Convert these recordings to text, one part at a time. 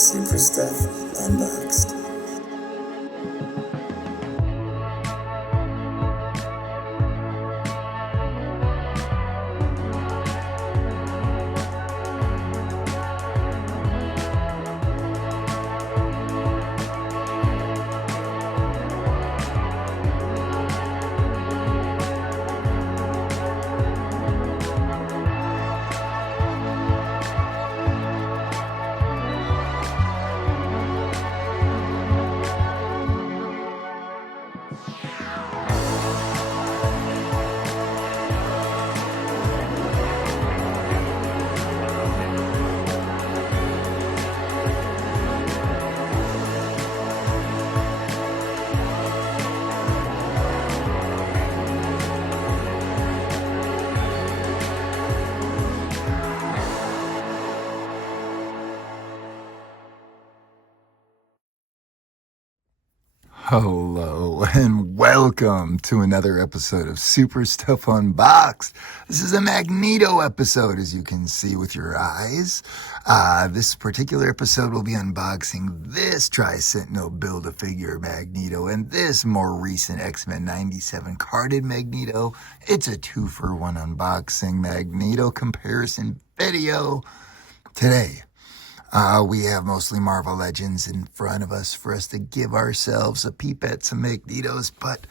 Super Stuff Unboxed. Hello and welcome to another episode of Super Stuff Unboxed. This is a Magneto episode, as you can see with your eyes. This particular episode will be unboxing this Tri-Sentinel Build-A-Figure Magneto and this more recent X-Men 97 carded Magneto. It's a 2-for-1 unboxing Magneto comparison video. Today, we have mostly Marvel Legends in front of us for us to give ourselves a peep at some Magnetos, but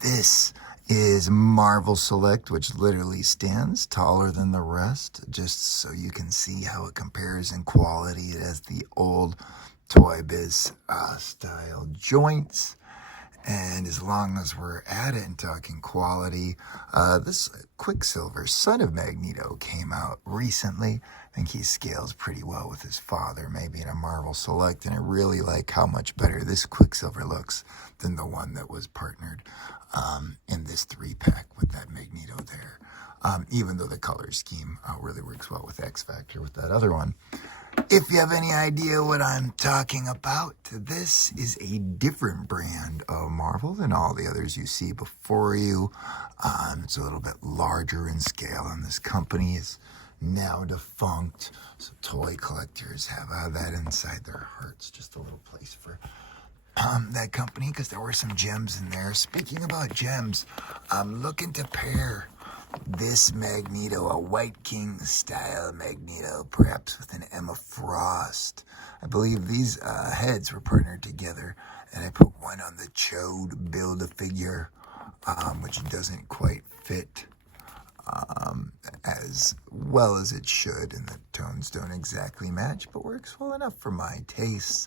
this is Marvel Select, which literally stands taller than the rest, just so you can see how it compares in quality. It has the old Toy Biz style joints. And as long as we're at it and talking quality, this Quicksilver, son of Magneto, came out recently. I think he scales pretty well with his father, maybe in a Marvel Select, and I really like how much better this Quicksilver looks than the one that was partnered in this 3-pack with that Magneto there. Even though the color scheme really works well with X-Factor with that other one. If you have any idea what I'm talking about, this is a different brand of Marvel than all the others you see before you. It's a little bit larger in scale, and this company is now defunct. So toy collectors have that inside their hearts. Just a little place for that company, because there were some gems in there. Speaking about gems, I'm looking to pair this Magneto, a White King style Magneto, perhaps with an Emma Frost. I believe these heads were partnered together, and I put one on the Chode Build-A-Figure, which doesn't quite fit as well as it should, and the tones don't exactly match, but works well enough for my tastes.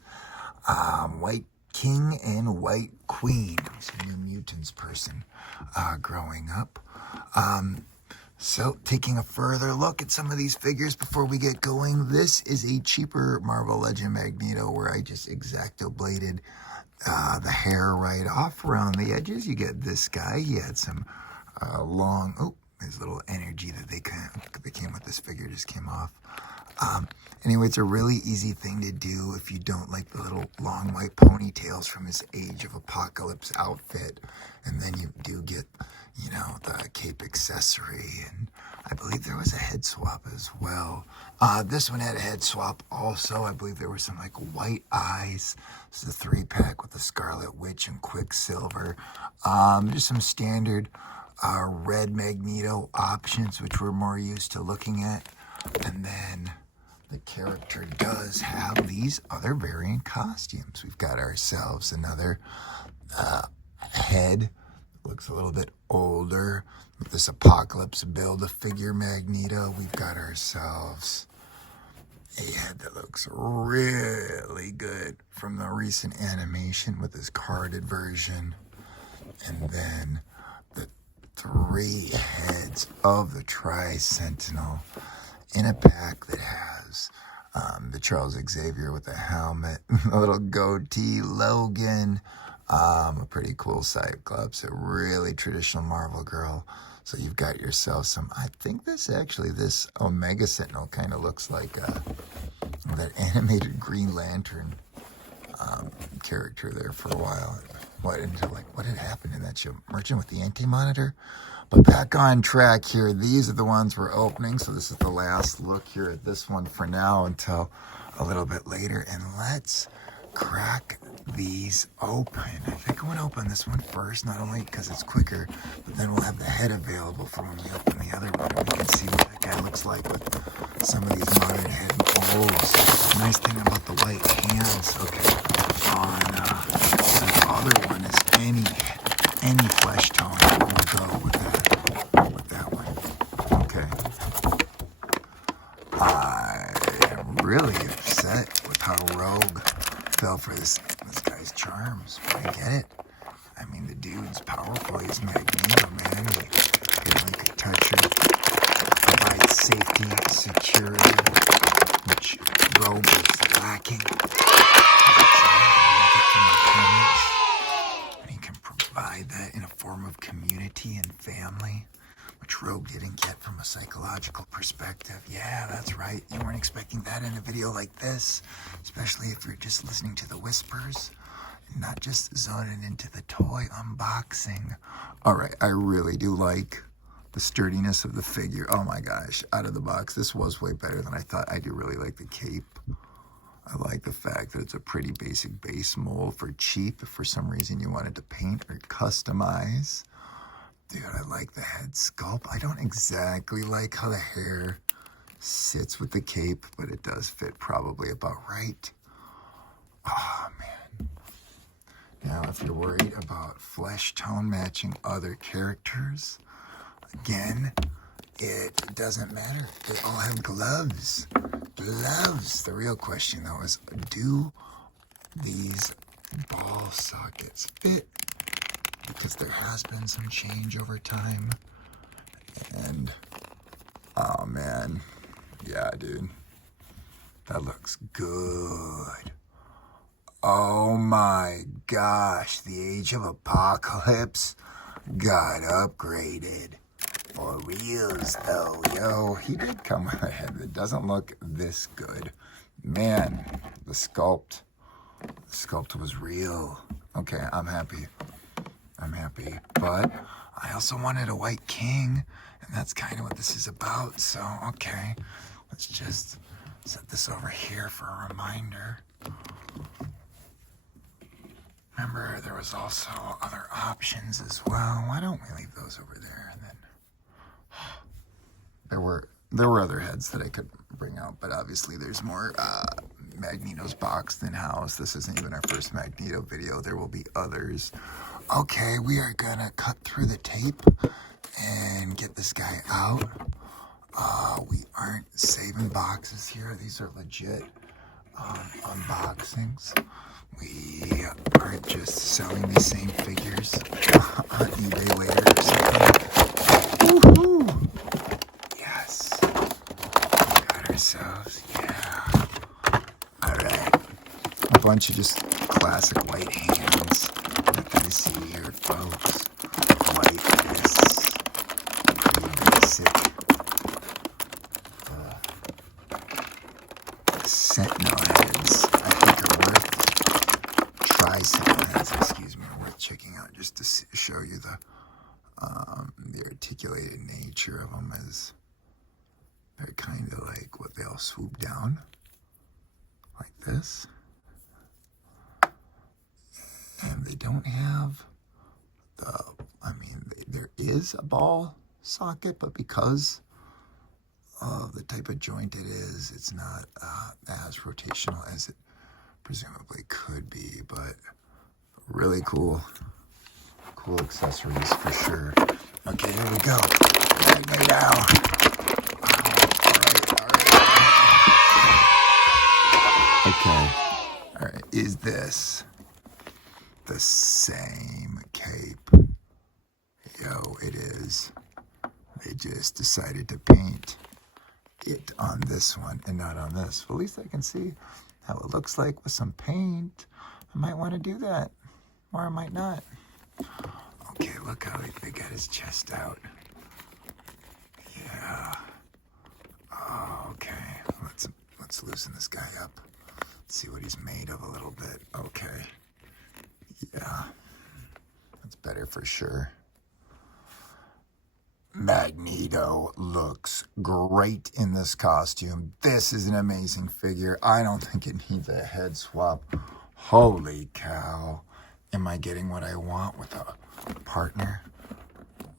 White King and White Queen. I was a New Mutants person growing up. So taking a further look at some of these figures before we get going, this is a cheaper Marvel Legend Magneto where I just X-Acto bladed the hair right off around the edges. You get this guy. He had some his little energy that they came with this figure just came off. Anyway, it's a really easy thing to do if you don't like the little long white ponytails from his Age of Apocalypse outfit. And then you do get, the cape accessory. And I believe there was a head swap as well. This one had a head swap also. I believe there were some white eyes. This is the 3-pack with the Scarlet Witch and Quicksilver. Just some standard red Magneto options, which we're more used to looking at. And then the character does have these other variant costumes. We've got ourselves another head. Looks a little bit older with this Apocalypse Build-A-Figure Magneto. We've got ourselves a head that looks really good from the recent animation with this carded version. And then the 3 heads of the Tri-Sentinel in a pack that has the Charles Xavier with the helmet, a little goatee, Logan, a pretty cool Cyclops, a really traditional Marvel girl. So you've got yourself some, I think this Omega Sentinel kind of looks like that animated Green Lantern character there for a while. What had happened in that show? Merchant with the Anti-Monitor? But back on track here, these are the ones we're opening. So this is the last look here at this one for now until a little bit later, and let's crack these open. I think I'm gonna open this one first, not only because it's quicker, but then we'll have the head available for when we open the other one, and we can see what that guy looks like with some of these modern head molds. The nice thing about the white hands, okay, on so the other one is any flesh tone. We'll go with that one. Okay. I am really upset with how Rogue fell for this guy's charms. But I get it. I mean, the dude's powerful. He's Magneto, man. He could touch her, provide safety, security, which Rogue is lacking. And he can provide that in a form of community and family, which Rogue didn't get from a psychological perspective. Yeah, that's right. You weren't expecting that in a video like this, especially if you're just listening to the whispers and not just zoning into the toy unboxing. All right, I really do like the sturdiness of the figure. Oh my gosh, out of the box, this was way better than I thought. I do really like the cape. I like the fact that it's a pretty basic base mold for cheap if for some reason you wanted to paint or customize. Dude, I like the head sculpt. I don't exactly like how the hair sits with the cape, but it does fit probably about right. Oh, man. Now, if you're worried about flesh tone matching other characters, again, it doesn't matter. They all have gloves. Gloves. The real question, though, is do these ball sockets fit? Because there has been some change over time. And, oh man, yeah, dude, that looks good. Oh my gosh, the Age of Apocalypse got upgraded. For reals though, yo, he did come with a head that doesn't look this good. Man, the sculpt was real. Okay, I'm happy. But I also wanted a white king, and that's kind of what this is about. So, okay, let's just set this over here for a reminder. Remember, there was also other options as well. Why don't we leave those over there? And then there were other heads that I could bring out, but obviously there's more Magneto's boxed in house. This isn't even our first Magneto video. There will be others. Okay, we are gonna cut through the tape and get this guy out. We aren't saving boxes here. These are legit unboxings. We aren't just selling these same figures on eBay later or something. Woohoo! Yes. We got ourselves, yeah. Alright. A bunch of just classic white hands. Nothing to see here, folks. White fists. Pretty basic. Sentinel heads, I think, are worth Tri-Sentinel heads, excuse me, are worth checking out just to show you the articulated nature of them. As they're kind of like what they all swoop down like this, and they don't have there is a ball socket, but because of the type of joint it is, it's not as rotational as it presumably could be, but really cool accessories for sure. Okay, here we go. Magneto. Okay, all right. Is this the same cape? Yo, it is. They just decided to paint it on this one and not on this. Well, at least I can see how it looks like with some paint. I might want to do that, or I might not. Okay, look how they got his chest out. Yeah. Oh, okay. Let's loosen this guy up. See what he's made of a little bit. Okay. Yeah. That's better for sure. Magneto looks great in this costume. This is an amazing figure. I don't think it needs a head swap. Holy cow. Am I getting what I want with a partner?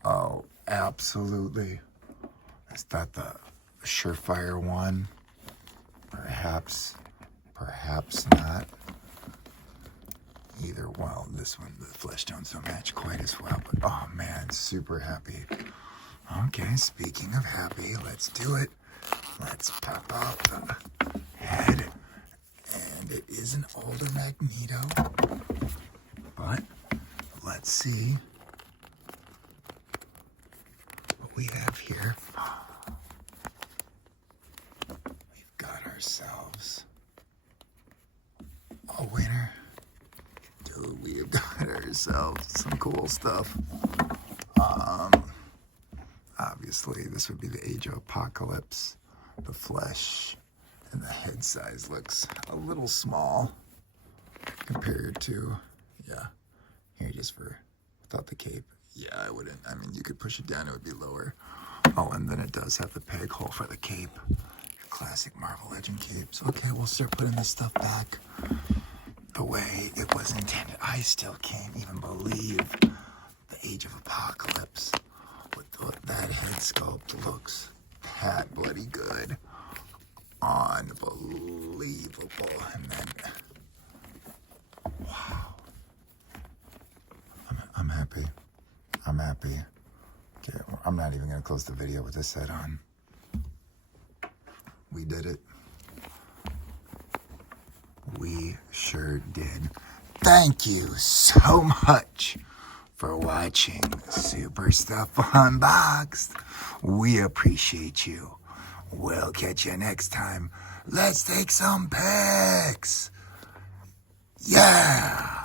Oh, absolutely. Is that the surefire one? Perhaps not. Either, well, this one, the flesh tones don't match quite as well, but oh man, super happy. Okay, speaking of happy, let's do it. Let's pop out the head. And it is an older Magneto. But let's see what we have here. We've got ourselves a winner. Dude, we have got ourselves some cool stuff. Obviously, this would be the Age of Apocalypse. The flesh and the head size looks a little small compared to, yeah, here just for, without the cape. Yeah, I wouldn't, I mean, you could push it down, it would be lower. Oh, and then it does have the peg hole for the cape. Your classic Marvel Legend capes. Okay, we'll start putting this stuff back the way it was intended. I still can't even believe the Age of Apocalypse. That head sculpt looks that bloody good. Unbelievable. And then, wow. I'm happy. I'm happy. Okay, I'm not even going to close the video with this head on. We did it. We sure did. Thank you so much for watching Super Stuff Unboxed. We appreciate you. We'll catch you next time. Let's take some pics. Yeah.